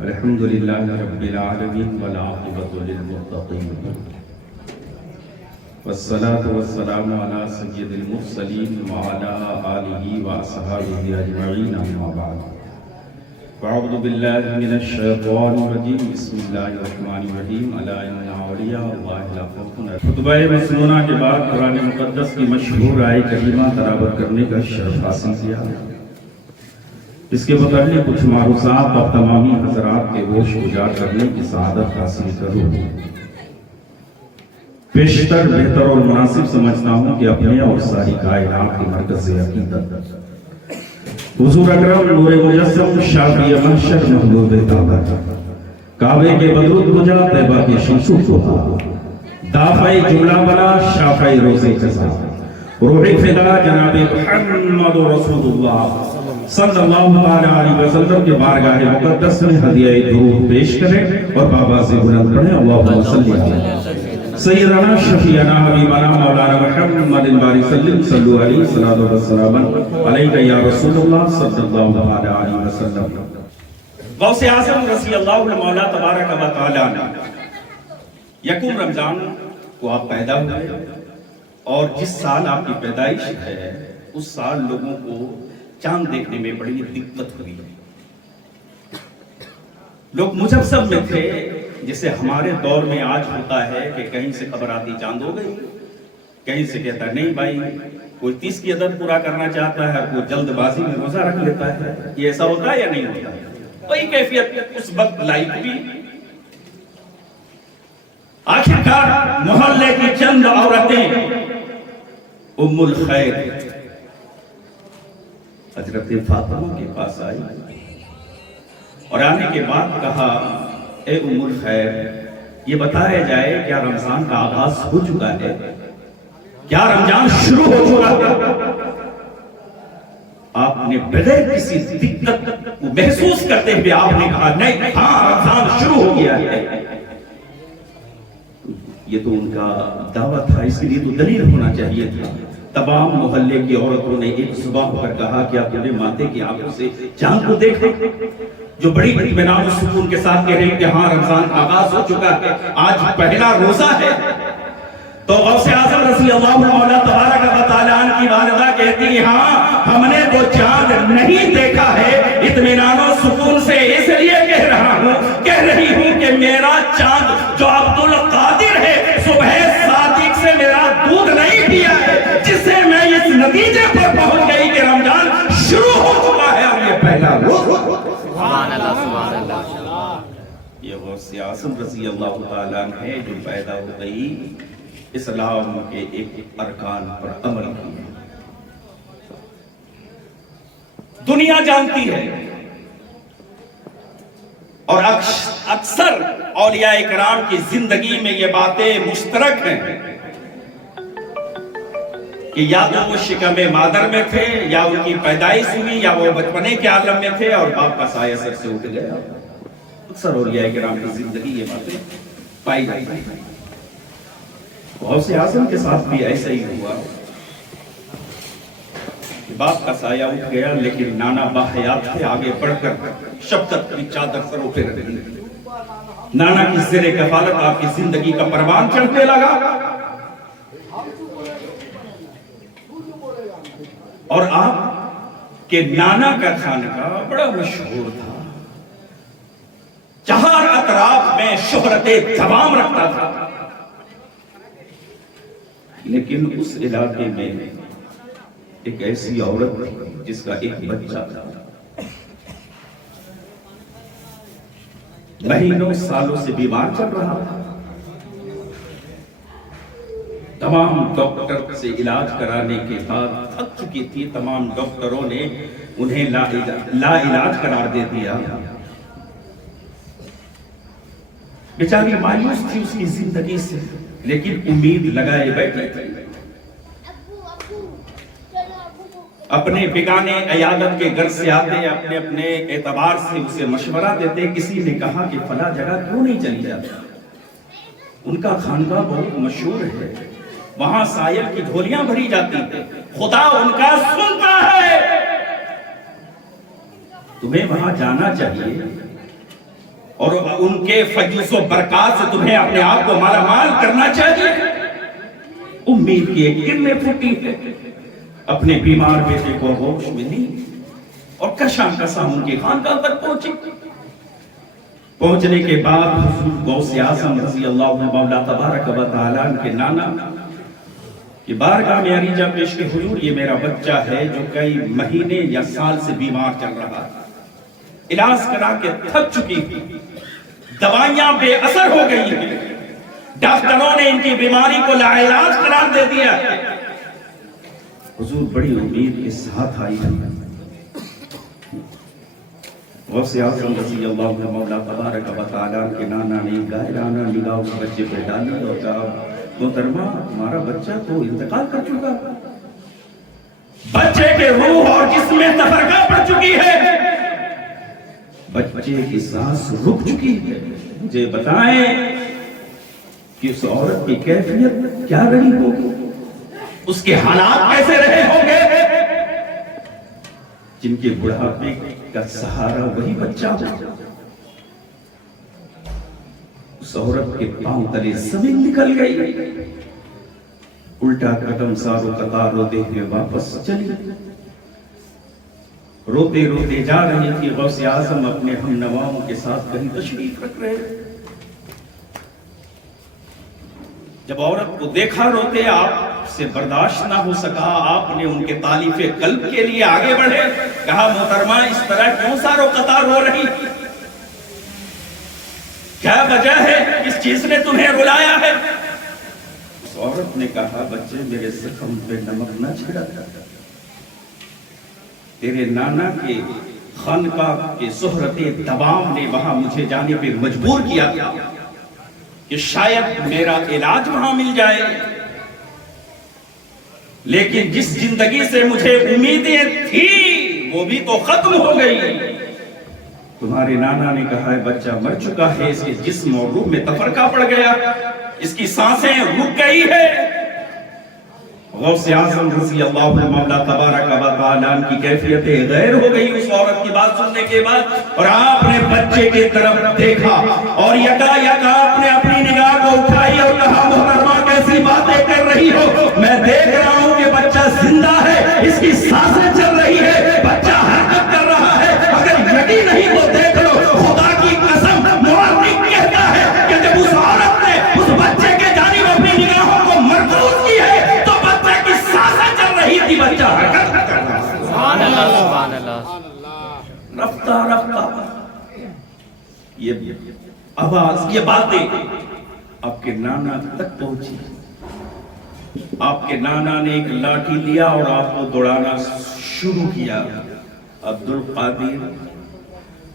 الحمدللہ رب العالمین والعاقبۃ للمتقین والصلاة والسلام علی سید المرسلین وعلی آلہ واصحابہ اجمعین اما بعد فاعوذ باللہ من الشیطان الرجیم بسم اللہ الرحمن الرحیم الا ان اولیاء اللہ لا خوف علیہم۔ خطبہ مسنونہ کے بعد قرآن مقدس کی مشہور آیت کریمہ تلاوت کرنے کا شرف حاصل کیا۔ اس کے متعلق کچھ معروضات اور تمامی حضرات کے ہوش اجاگر کرنے کی سعادت حاصل کروں۔ بیشتر بہتر اور مناسب سمجھتا ہوں کہ اپنے اور ساری کائنات کے مرکز عقیدت حضور اکرم نور مجسم شافی محشر محبوب تعالی کعبے کے بدرود گجا طیبہ کے شمس و ضحا دافع جملہ بنا شافع روز جزا روح فدا جناب محمد رسول اللہ صلی اللہ علیہ وسلم کے بارگاہ مقدس میں ہدیہ درود پیش کریں اور بابا سے بلند پڑھیں اللہم صلی علیہ سیدنا شفیعنا حبیبنا مولانا محمد بارک صلو علیہ صلاۃ والسلام علیک یا رسول اللہ صلی اللہ علیہ وسلم۔ غوث اعظم رضی اللہ عنہ مولا تبارک و تعالی نے یکم رمضان کو آپ پیدا ہوئے اور جس سال آپ کی پیدائش ہے اس سال لوگوں کو چاند دیکھنے میں بڑی دقت ہوئی۔ لوگ مجبسب میں تھے، جسے ہمارے دور میں آج ہوتا ہے کہ کہیں سے خبر آتی چاند ہو گئی، کہیں سے کہتا ہے نہیں بھائی کوئی 30 کی عدد پورا کرنا چاہتا ہے، کوئی جلد بازی میں روزہ رکھ لیتا ہے۔ یہ ایسا ہوتا ہے یا نہیں ہوتا؟ وہی کیفیت اس وقت لائی بھی۔ آخرکار محلے کی چند عورتیں ام الخیر حضرت فاطمہ کے پاس آئی اور آنے کے بعد کہا اے ام الخیر یہ بتایا جائے کیا رمضان کا آغاز ہو چکا ہے؟ کیا رمضان شروع ہو چکا ہے؟ آپ نے بغیر کسی دقت کو محسوس کرتے ہوئے آپ نے کہا نہیں، ہاں رمضان شروع ہو گیا ہے۔ یہ تو ان کا دعویٰ تھا، اس کے لیے تو دلیل ہونا چاہیے تھا۔ تمام محلے کی عورتوں نے ایک صبح ہو کر کہا کہ آپ نے ماتے کی آنکھوں سے چاند کو دیکھا، جو بڑی اطمینان و سکون کے ساتھ کہہ رہے ہیں کہ ہاں رمضان کا آغاز ہو چکا ہے، آج پہلا روزہ ہے۔ تو غوث اعظم رضی اللہ عنہ مولا تبارک و تعالی عنہ کی والدہ کہتی ہیں ہاں ہم نے تو چاند نہیں دیکھا ہے، اطمینان و سکون سے اس لیے کہہ رہی ہوں کہ میرا چاند جو عبد القادر ہے صبح صادق سے میرا دودھ نہیں پیا ہے، جس سے میں اس نتیجے پر پہنچ گئی کہ رمضان شروع ہو چکا ہے اور یہ پہلا روزہ۔ سبحان اللہ سبحان اللہ۔ یہ غوث اعظم رضی اللہ تعالیٰ عنہ ہے جو پیدا ہو گئی اسلام کے ایک ارکان پر عمل کیا۔ دنیا جانتی ہے اور اکثر اولیاء کرام کی زندگی میں یہ باتیں مشترک ہیں کہ یا تو وہ شکم مادر میں تھے یا ان کی پیدائش ہوئی یا وہ بچپنے کے عالم میں تھے اور باپ کا سایہ سر سے اٹھ گیا۔ اکثر اولیاء کرام کی زندگی یہ باتیں پائی جاتی ہیں۔ غوث اعظم کے ساتھ بھی ایسا ہی ہوا کہ باپ کا سایہ اٹھ گیا لیکن نانا باحیات سے آگے بڑھ کر شفقت کی چادر سر پہ رکھی۔ نانا کی زیر کفالت آپ کی زندگی کا پروان چڑھنے لگا اور آپ کے نانا کا خانقاہ بڑا مشہور تھا، چار اطراف میں شہرت تمام رکھتا تھا، لیکن اس علاقے میں ایک ایسی عورت جس کا ایک بچہ تھا، مہینوں سالوں سے بیمار چل رہا تھا، تمام ڈاکٹر سے علاج کرانے کے بعد تھک چکی تھی، تمام ڈاکٹروں نے انہیں لا علاج قرار دے دیا۔ بیچاری مایوس تھی اس کی زندگی سے، لیکن امید لگائے بیٹھے تھے۔ اپنے بیگانے عیادت کے گھر سے آتے اپنے اعتبار سے اسے مشورہ دیتے، کسی نے کہا کہ فلاں جگہ کیوں نہیں چلی جاتا، ان کا خانقاہ بہت مشہور ہے، وہاں سائل کی جھولیاں بھری جاتی ہیں، خدا ان کا سنتا ہے۔ تمہیں وہاں جانا چاہیے اور ان کے فضل و برکات سے تمہیں اپنے آپ کو مالا مال کرنا چاہیے۔ امید کی ایک کرن پھوٹی ہے، اپنے بیمار بیٹے کو ہوش میں لی اور کشاں کشاں ان کی خانقاہ تک پہنچی۔ پہنچنے کے بعد حضور غوث اعظم رضی اللہ عنہ مولا تبارک و تعالیٰ کے نانا کہ بارگاہ میں عریضہ پیش کے حضور یہ میرا بچہ ہے جو کئی مہینے یا سال سے بیمار چل رہا ہے، علاج کرا کے تھک چکی تھی، دوائیاں بے اثر ہو گئی ہیں، ڈاکٹروں نے ان کی بیماری کو لا علاج قرار دے دیا۔ حضور بڑی امید کے ساتھ آئی ہے۔ غوث اعظم رضی اللہ عنہ مولا تبارک و تعالیٰ کے نانا نے گہرانہ نگاہ بچے پہ ڈالی اور کہا محترمہ تمہارا بچہ تو انتقال کر چکا، بچے کے روح اور جسم میں تفرقہ پڑ چکی ہے، بچے کی سانس رک چکی ہے، مجھے بتائیں کہ اس عورت کی کیفیت کیا رہی ہوگی، اس کے حالات کیسے رہے ہوں گے جن کے بڑھاپے کا سہارا وہی بچہ ہو۔ اس عورت کے پاؤں تلے زمین نکل گئی، الٹا قدم سارو قطار روتے ہوئے واپس چلی، روتے روتے جا رہی تھی۔ غوث اعظم اپنے ہم نواؤں کے ساتھ کہیں تشریف رکھ رہے، جب عورت کو دیکھا روتے آپ سے برداشت نہ ہو سکا، آپ نے ان کے تالیف قلب کے لیے آگے بڑھے، کہا محترمہ اس طرح کیوں سارو قطار رو رہی، کیا وجہ ہے، کس چیز نے تمہیں رلایا ہے؟ اس عورت نے کہا بچے میرے زخم پہ نمک نہ چھڑا، تیرے نانا کے خانقاہ کے شہرت دوام نے وہاں مجھے جانے پہ مجبور کیا کہ شاید میرا علاج وہاں مل جائے، لیکن جس زندگی سے مجھے امیدیں تھی وہ بھی تو ختم ہو گئی۔ تمہارے نانا نے کہا ہے بچہ مر چکا ہے، اس کے جسم اور روح میں تفرقہ پڑ گیا، اس کی سانسیں رک گئی ہے۔ غوث اعظم رضی اللہ عنہ مولا تبارک و تعالیٰ کی کیفیت غیر ہو گئی اس عورت کی بات سننے کے بعد، اور آپ نے بچے کی طرف دیکھا اور یکا یکا آپ نے اپنی نگاہ کو اٹھائی اور کہا محترمہ کیسی باتیں کر رہی ہو، میں دیکھ رہا ہوں کہ بچہ زندہ ہے، اس کی سانسیں چل رہی ہے، بچہ حرکت کر رہا ہے، اگر یقین نہیں تو دیکھ لو، خدا کی قسم مورخ کہتا ہے کہ جب اس عورت نے اس بچے کے جانب اپنی نگاہوں کو مرکوز کی ہے تو بچہ کی سانسیں چل رہی تھی، بچہ حرکت کر رہا ہے۔ سبحان اللہ سبحان اللہ۔ رفتہ رفتہ یہ آواز، یہ باتیں آپ کے نانا تک پہنچی۔ آپ کے نانا نے ایک لاٹھی لیا اور آپ کو دوڑانا شروع کیا۔ عبدالقادر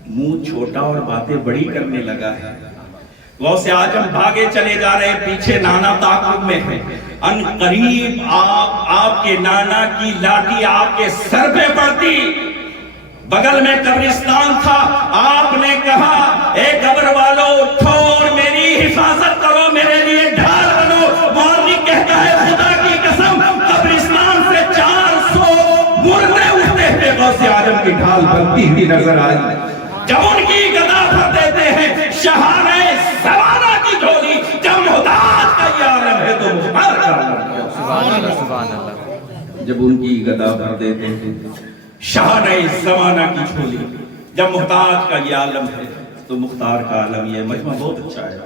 منہ چھوٹا اور باتیں بڑی کرنے لگا ہے۔ غوث اعظم بھاگے چلے جا رہے، پیچھے نانا تعاقب میں ہے۔ ان قریب آپ کے نانا کی لاٹھی آپ کے سر پہ پڑتی، بغل میں قبرستان تھا۔ آپ نے کہا اے قبر والو اٹھو اور میری حفاظت کرو، میرے لیے ڈھال بنو۔ مورخ کہتا ہے خدا کی قسم قبرستان سے 400 مردے اٹھتے ہوئے غوث اعظم کی ڈھال بنتی ہوئی نظر آئی۔ جب ان کی گدا بھر دیتے ہیں شہانہ زمانہ کی جھولی، جب محتاج کا یہ عالم ہے تو مختار کا عالم ہے۔ سبحان اللہ سبحان اللہ۔ جب ان کی گدا بھر دیتے ہیں شہانہ زمانہ کی جھولی، جب محتاج کا یہ عالم ہے تو مختار کا عالم، یہ مجمع بہت اچھا ہے۔